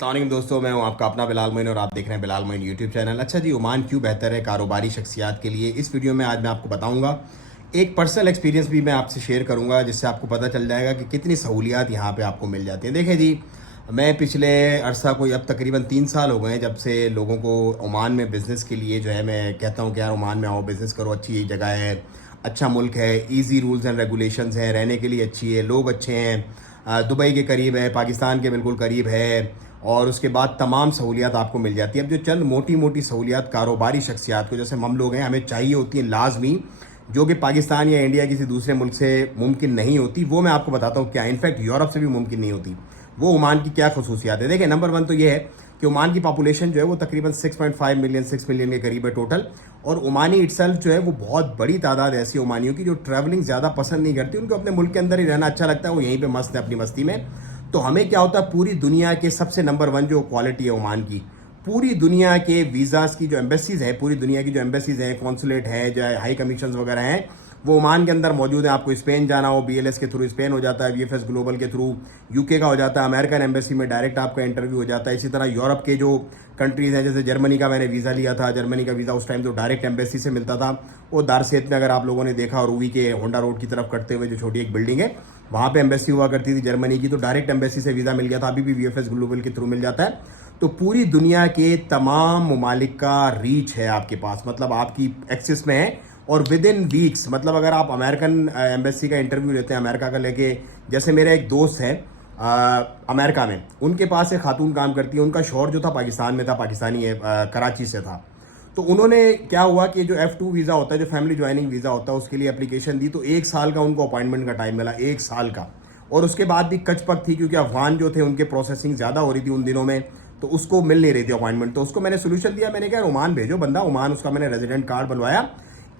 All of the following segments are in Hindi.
अस्सलाम वालेकुम दोस्तों, मैं हूं आपका अपना बिलाल मोइन और आप देख रहे हैं बिलाल मोइन यूट्यूब चैनल। अच्छा जी, ओमान क्यों बेहतर है कारोबारी शख्सियात के लिए, इस वीडियो में आज मैं आपको बताऊंगा। एक पर्सनल एक्सपीरियंस भी मैं आपसे शेयर करूंगा जिससे आपको पता चल जाएगा कि कितनी सहूलियात यहाँ पे आपको मिल जाती हैं। देखें जी, मैं पिछले अरसा कोई अब तकरीबन 3 साल हो गए हैं जब से लोगों को ओमान में बिज़नेस के लिए जो है मैं कहता हूँ कि यार ओमान में आओ, बिज़नेस करो, अच्छी जगह है, अच्छा मुल्क है, ईजी रूल्स एंड रेगुलेशंस हैं, रहने के लिए अच्छी है, लोग अच्छे हैं, दुबई के करीब है, पाकिस्तान के बिल्कुल करीब है, और उसके बाद तमाम सहूलियात आपको मिल जाती है। अब जो चंद मोटी मोटी सहूलियात कारोबारी शख्सियात को, जैसे हम लोग हैं, हमें चाहिए होती है लाजमी, जो कि पाकिस्तान या इंडिया किसी दूसरे मुल्क से मुमकिन नहीं होती, वो मैं आपको बताता हूँ क्या। इनफैक्ट यूरोप से भी मुमकिन नहीं होती। वो ओमान की क्या खसूसियात है। देखिए, नंबर 1 तो ये है कि ओमान की पॉपुलेशन जो है वो तकरीबन 6.5 मिलियन 6 मिलियन के करीब है टोटल। और ओमानी इटसेल्फ जो है वो बहुत बड़ी तादाद ऐसी ओमानियों की जो ट्रैवलिंग ज़्यादा पसंद नहीं करती, उनको अपने मुल्क के अंदर ही रहना अच्छा लगता है, वो यहीं पे मस्त है अपनी मस्ती में। तो हमें क्या होता है, पूरी दुनिया के सबसे नंबर 1 जो क्वालिटी है ओमान की, पूरी दुनिया के वीज़ाज़ की जो एम्बेसीज़ हैं, पूरी दुनिया की जो एम्बेसीज़ हैं, कॉन्सुलेट है, जो हाई कमीशन वगैरह हैं, वो ओमान के अंदर मौजूद है। आपको स्पेन जाना हो, BLS के थ्रू स्पेन हो जाता है, VFS ग्लोबल के थ्रू UK का हो जाता है, अमेरिकन एम्बेसी में डायरेक्ट आपका इंटरव्यू हो जाता है। इसी तरह यूरोप के जो कंट्रीज़ हैं, जैसे जर्मनी का मैंने वीज़ा लिया था, जर्मनी का वीज़ा उस टाइम तो डायरेक्ट एम्बेसी से मिलता था। वो दारसेत में अगर आप लोगों ने देखा, रूवी के होंडा रोड की तरफ कटते हुए जो छोटी एक बिल्डिंग है, वहाँ पे एम्बेसी हुआ करती थी जर्मनी की, तो डायरेक्ट एम्बेसी से वीज़ा मिल गया था। अभी भी VFS ग्लोबल के थ्रू मिल जाता है। तो पूरी दुनिया के तमाम ममालिक का रीच है आपके पास, मतलब आपकी एक्सेस में है। और विद इन वीक्स, मतलब अगर आप अमेरिकन एम्बेसी का इंटरव्यू लेते हैं अमेरिका का लेके, जैसे मेरे एक दोस्त है अमेरिका में, उनके पास एक खातून काम करती है, उनका शौहर जो था पाकिस्तान में था, पाकिस्तानी है, कराची से था। तो उन्होंने क्या हुआ कि जो F2 वीज़ा होता है, जो फैमिली ज्वाइनिंग वीज़ा होता है, उसके लिए एप्लीकेशन दी, तो 1 साल का उनको अपॉइंटमेंट का टाइम मिला, 1 साल का। और उसके बाद भी कचपक थी, क्योंकि अफगान जो थे उनके प्रोसेसिंग ज़्यादा हो रही थी उन दिनों में, तो उसको मिल नहीं रही थी अपॉइंटमेंट। तो उसको मैंने सोल्यूशन दिया, मैंने कहा ओमान भेजो बंदा। ओमान उसका मैंने रेजिडेंट कार्ड बनवाया,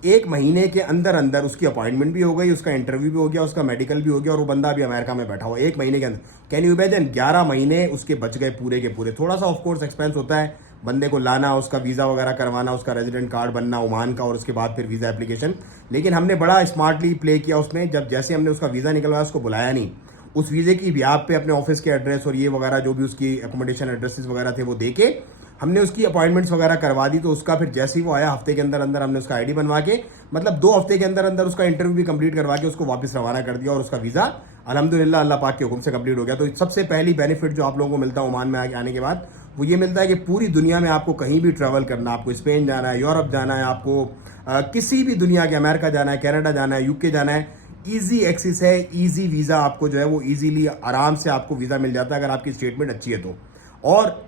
1 महीने के अंदर अंदर उसकी अपॉइंटमेंट भी हो गई, उसका इंटरव्यू भी हो गया, उसका मेडिकल भी हो गया, और वो बंदा अभी अमेरिका में बैठा हुआ 1 महीने के अंदर। कैन यू इमेजिन, 11 महीने उसके बच गए पूरे के पूरे। थोड़ा सा ऑफकोर्स एक्सपेंस होता है बंदे को लाना, उसका वीज़ा वगैरह करवाना, उसका रेजिडेंट कार्ड बनना ओमान का, और उसके बाद फिर वीज़ा एप्लीकेशन। लेकिन हमने बड़ा स्मार्टली प्ले किया उसमें। जब जैसे हमने उसका वीज़ा निकलवाया, उसको बुलाया नहीं, उस वीज़े की ब्याज पे अपने ऑफिस के एड्रेस और ये वगैरह जो भी उसकी एकोमोडेशन एड्रेसेस वगैरह थे वो दे के हमने उसकी अपॉइंटमेंट्स वगैरह करवा दी। तो उसका फिर जैसे ही वो आया, हफ्ते के अंदर अंदर हमने उसका ID बनवा के, मतलब 2 हफ्ते के अंदर अंदर उसका इंटरव्यू भी कंप्लीट करवा के उसको वापस रवाना कर दिया, और उसका वीज़ा अल्हम्दुलिल्लाह अल्लाह पाक के हुक्म से कंप्लीट हो गया। तो सबसे पहली बेनिफिट जो आप लोगों को मिलता है ओमान में आने के बाद, वो ये मिलता है कि पूरी दुनिया में आपको कहीं भी ट्रैवल करना, आपको स्पेन जाना है, यूरोप जाना है, आपको किसी भी दुनिया के, अमेरिका जाना है, कनाडा जाना है, UK जाना है, ईजी एक्सेस है, ईजी वीज़ा आपको जो है वो ईजीली आराम से आपको वीज़ा मिल जाता है अगर आपकी स्टेटमेंट अच्छी है तो। और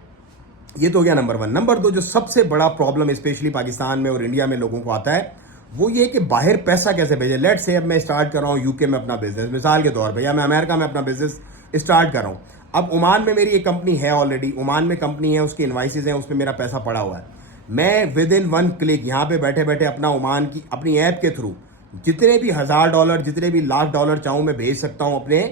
ये तो हो गया नंबर 1। नंबर 2, जो सबसे बड़ा प्रॉब्लम स्पेशली पाकिस्तान में और इंडिया में लोगों को आता है, वो ये कि बाहर पैसा कैसे भेजें। लेट से अब मैं स्टार्ट कर रहा हूँ UK में अपना बिजनेस, मिसाल के तौर पर, या मैं अमेरिका में अपना बिजनेस स्टार्ट कर रहा हूँ। अब ओमान में मेरी एक कंपनी है ऑलरेडी, ओमान में कंपनी है, उसकी इन्वाइसेज हैं, उसमें मेरा पैसा पड़ा हुआ है। मैं विद इन 1 क्लिक यहाँ पे बैठे बैठे अपना ओमान की अपनी ऐप के थ्रू जितने भी $1000, जितने भी $1,00,000 चाहूँ मैं भेज सकता हूँ अपने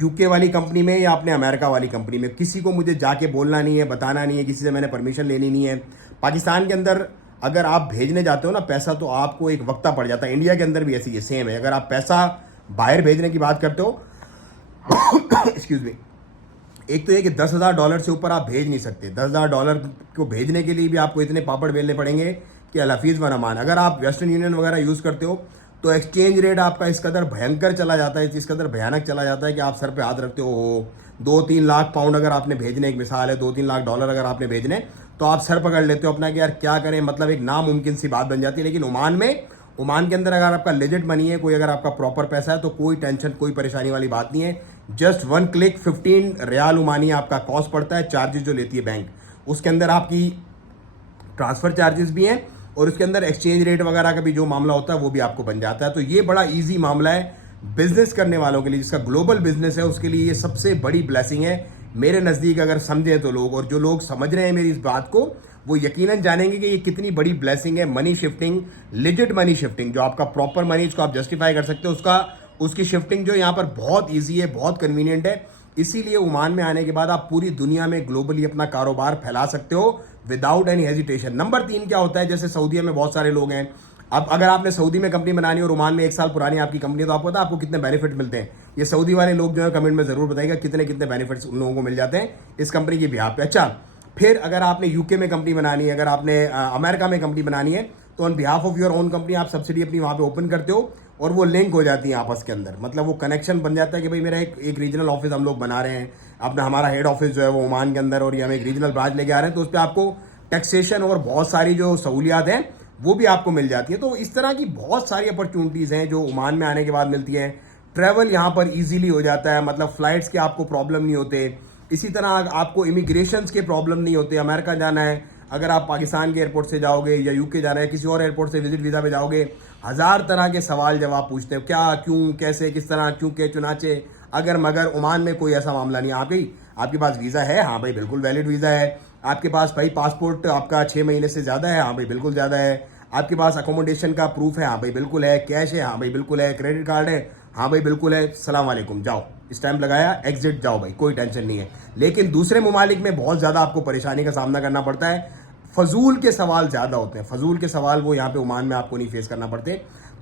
UK वाली कंपनी में या अपने अमेरिका वाली कंपनी में। किसी को मुझे जाके बोलना नहीं है, बताना नहीं है, किसी से मैंने परमिशन लेनी नहीं है। पाकिस्तान के अंदर अगर आप भेजने जाते हो ना पैसा, तो आपको एक वक्ता पड़ जाता है। इंडिया के अंदर भी ऐसी है, सेम है। अगर आप पैसा बाहर भेजने की बात करते हो एक्सक्यूज मी, एक तो ये कि $10,000 से ऊपर आप भेज नहीं सकते। $10,000 को भेजने के लिए भी आपको इतने पापड़ बेलने पड़ेंगे कि अल-हफीज़ व अमान। अगर आप वेस्टर्न यूनियन वगैरह यूज़ करते हो तो एक्सचेंज रेट आपका इस कदर भयंकर चला जाता है, इस कदर भयानक चला जाता है कि आप सर पे हाथ रखते हो। 2-3 लाख पाउंड अगर आपने भेजने, एक मिसाल है, $2-3 लाख अगर आपने भेजने, तो आप सर पकड़ लेते हो अपना कि यार क्या करें, मतलब एक नामुमकिन सी बात बन जाती है। लेकिन ओमान के अंदर अगर आपका लेजिट मनी है, कोई अगर आपका प्रॉपर पैसा है, तो कोई टेंशन, कोई परेशानी वाली बात नहीं है। जस्ट 1 क्लिक 15 रियाल ओमानी आपका कॉस्ट पड़ता है, चार्जेस जो लेती है बैंक। उसके अंदर आपकी ट्रांसफ़र चार्जेस भी हैं, और उसके अंदर एक्सचेंज रेट वगैरह का भी जो मामला होता है वो भी आपको बन जाता है। तो ये बड़ा इजी मामला है बिजनेस करने वालों के लिए, जिसका ग्लोबल बिजनेस है उसके लिए ये सबसे बड़ी ब्लेसिंग है मेरे नज़दीक, अगर समझें तो लोग। और जो लोग समझ रहे हैं मेरी इस बात को, वो यकीनन जानेंगे कि ये कितनी बड़ी ब्लेसिंग है। Money shifting, legit money shifting, जो आपका प्रॉपर मनी, जिसको आप जस्टिफाई कर सकते हो, उसकी शिफ्टिंग जो यहाँ पर बहुत ईजी है, बहुत कन्वीनियंट है। इसीलिए ओमान में आने के बाद आप पूरी दुनिया में ग्लोबली अपना कारोबार फैला सकते हो विदाउट एनी हेजिटेशन। नंबर 3 क्या होता है, जैसे सऊदीया में बहुत सारे लोग हैं। अब अगर आपने सऊदी में कंपनी बनानी और ओमान में 1 साल पुरानी आपकी कंपनी, तो आपको पता है आपको कितने बेनिफिट मिलते हैं। ये सऊदी वाले लोग जो है कमेंट में ज़रूर बताइएगा कितने कितने बेनिफिट्स उन लोगों को मिल जाते हैं इस कंपनी की बिहाफ पे। अच्छा, फिर अगर आपने यूके में कंपनी बनानी है, अगर आपने अमेरिका में कंपनी बनानी है, तो on behalf of your own company आप सब्सिडी अपनी वहाँ पे ओपन करते हो और वो लिंक हो जाती है आपस के अंदर। मतलब वो कनेक्शन बन जाता है कि भाई मेरा एक रीजनल ऑफिस हम लोग बना रहे हैं, अपना हमारा हेड ऑफिस जो है वो ओमान के अंदर, और ये हम एक रीजनल ब्रांच लेके आ रहे हैं, तो उस पर आपको टैक्सेशन और बहुत सारी जो सहूलियात हैं वो भी आपको मिल जाती है। तो इस तरह की बहुत सारी अपॉर्चुनिटीज़ हैं जो ओमान में आने के बाद मिलती हैं। ट्रैवल यहाँ पर इजीली हो जाता है, मतलब फ्लाइट्स के आपको प्रॉब्लम नहीं होते। इसी तरह आपको इमिग्रेशंस के प्रॉब्लम नहीं होते। अमेरिका जाना है, अगर आप पाकिस्तान के एयरपोर्ट से जाओगे या यूके जाना है, किसी और एयरपोर्ट से विजिट वीज़ा पे जाओगे, हज़ार तरह के सवाल जवाब पूछते हो, क्या, क्यों, कैसे, किस तरह, क्यों, के चुनाचे, अगर मगर। ओमान में कोई ऐसा मामला नहीं। आपके पास वीज़ा है? हाँ भाई बिल्कुल वैलिड वीज़ा है। आपके पास भाई पासपोर्ट आपका 6 महीने से ज़्यादा है? हाँ भाई बिल्कुल ज़्यादा है। आपके पास अकोमोडेशन का प्रूफ है? हाँ भाई बिल्कुल है। कैश है? हाँ भाई बिल्कुल है। क्रेडिट कार्ड है? हाँ भाई बिल्कुल है। सलाम वालेकुम, जाओ, स्टैम्प लगाया, एग्जिट, जाओ भाई, कोई टेंशन नहीं है। लेकिन दूसरे ममालिक में बहुत ज़्यादा आपको परेशानी का सामना करना पड़ता है। फजूल के सवाल ज़्यादा होते हैं। फजूल के सवाल वो यहाँ पे ओमान में आपको नहीं फेस करना पड़ते।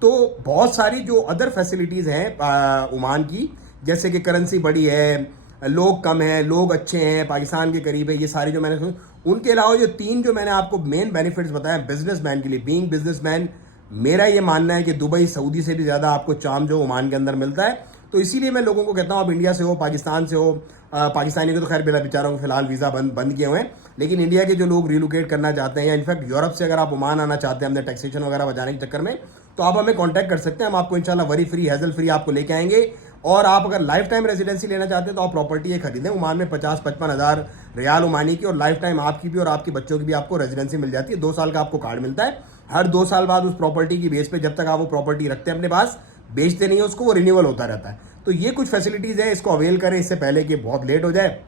तो बहुत सारी जो अदर फैसिलिटीज़ हैं ओमान की, जैसे कि करेंसी बड़ी है, लोग कम हैं, लोग अच्छे हैं, पाकिस्तान के करीब है, ये सारी जो मैंने उनके अलावा जो 3 जो मैंने आपको मेन बेनिफिट्स बताए बिजनेसमैन के लिए, बीइंग बिजनेसमैन, मेरा ये मानना है कि दुबई सऊदी से भी ज़्यादा आपको चार्म जो ओमान के अंदर मिलता है। तो इसीलिए मैं लोगों को कहता हूँ, आप इंडिया से हो, पाकिस्तान से हो, पाकिस्तानी को तो खैर बिला बेचारों को फिलहाल वीज़ा बंद किए हुए हैं, लेकिन इंडिया के जो लोग रिलोकेट करना चाहते हैं या इनफैक्ट यूरोप से अगर आप ओमान आना चाहते हैं अपने टैक्सेशन वगैरह बचाने के चक्कर में, तो आप हमें कॉन्टैक्ट कर सकते हैं। हम आपको इंशाल्लाह वरी फ्री, हैजल फ्री आपको लेके आएंगे। और आप अगर लाइफ टाइम रेजिडेंसी लेना चाहते हैं तो आप प्रॉपर्टी ये खरीदें ओमान में 50-55 हज़ार रियाल ओमानी की, और लाइफ टाइम आपकी भी और आपके बच्चों की भी आपको रेजिडेंसी मिल जाती है। 2 साल का आपको कार्ड मिलता है। हर 2 साल बाद उस प्रॉपर्टी की बेस पे, जब तक आप वो प्रॉपर्टी रखते हैं अपने पास, बेचते नहीं है उसको, वो रिन्यूअल होता रहता है। तो ये कुछ फैसिलिटीज़ है, इसको अवेल करें इससे पहले कि बहुत लेट हो जाए।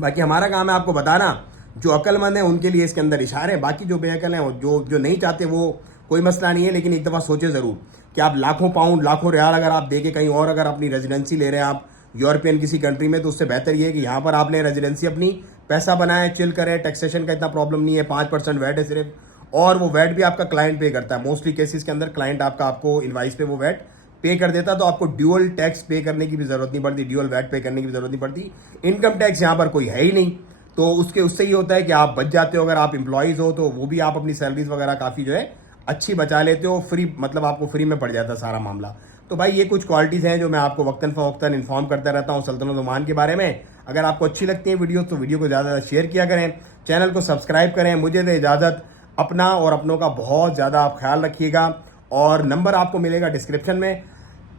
बाकी हमारा काम है आपको बताना, जो अक्लमंद है उनके लिए इसके अंदर इशारे हैं, बाकी जो बेअकल हैं, जो नहीं चाहते, वो कोई मसला नहीं है। लेकिन एक दफ़ा सोचें ज़रूर कि आप लाखों पाउंड, लाखों रियाल अगर आप दे के कहीं और अगर अपनी रेजिडेंसी ले रहे हैं आप यूरोपियन किसी कंट्री में, तो उससे बेहतर ये है कि यहाँ पर आपने रेजिडेंसी अपनी पैसा बनाए, चिल करें। टैक्सेशन का इतना प्रॉब्लम नहीं है, 5% वैट है सिर्फ, और वो वैट भी आपका क्लाइंट पे करता है। मोस्टली केसेस के अंदर क्लाइंट आपको इनवाइस पे वो वैट पे कर देता, तो आपको ड्यूअल टैक्स पे करने की भी जरूरत नहीं पड़ती, ड्यूअल वैट पे करने की भी जरूरत नहीं पड़ती। इनकम टैक्स यहाँ पर कोई है ही नहीं, तो उससे ये होता है कि आप बच जाते हो। अगर आप एम्प्लॉयज़ हो तो वो भी आप अपनी सैलरीज वगैरह काफ़ी जो है अच्छी बचा लेते हो, फ्री, मतलब आपको फ्री में पड़ जाता है सारा मामला। तो भाई ये कुछ क्वालिटीज़ हैं जो मैं आपको वक्तन फ़वक्तन इन्फॉर्म करता रहता हूँ सल्तनत ओमान के बारे में। अगर आपको अच्छी लगती है वीडियो तो वीडियो को ज़्यादा शेयर किया करें, चैनल को सब्सक्राइब करें। मुझे दे इजाज़त, अपना और अपनों का बहुत ज़्यादा आप ख्याल रखिएगा। और नंबर आपको मिलेगा डिस्क्रिप्शन में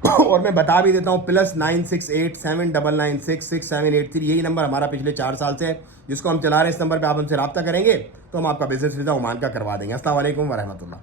और मैं बता भी देता हूँ, +968 799 66783, यही नंबर हमारा पिछले 4 साल से है जिसको हम चला रहे हैं। इस नंबर पे आप हमसे रब्ता करेंगे तो हम आपका बिजनेस वीज़ा ओमान का करवा देंगे। अस्सलाम वालेकुम व रहमतुल्लाह।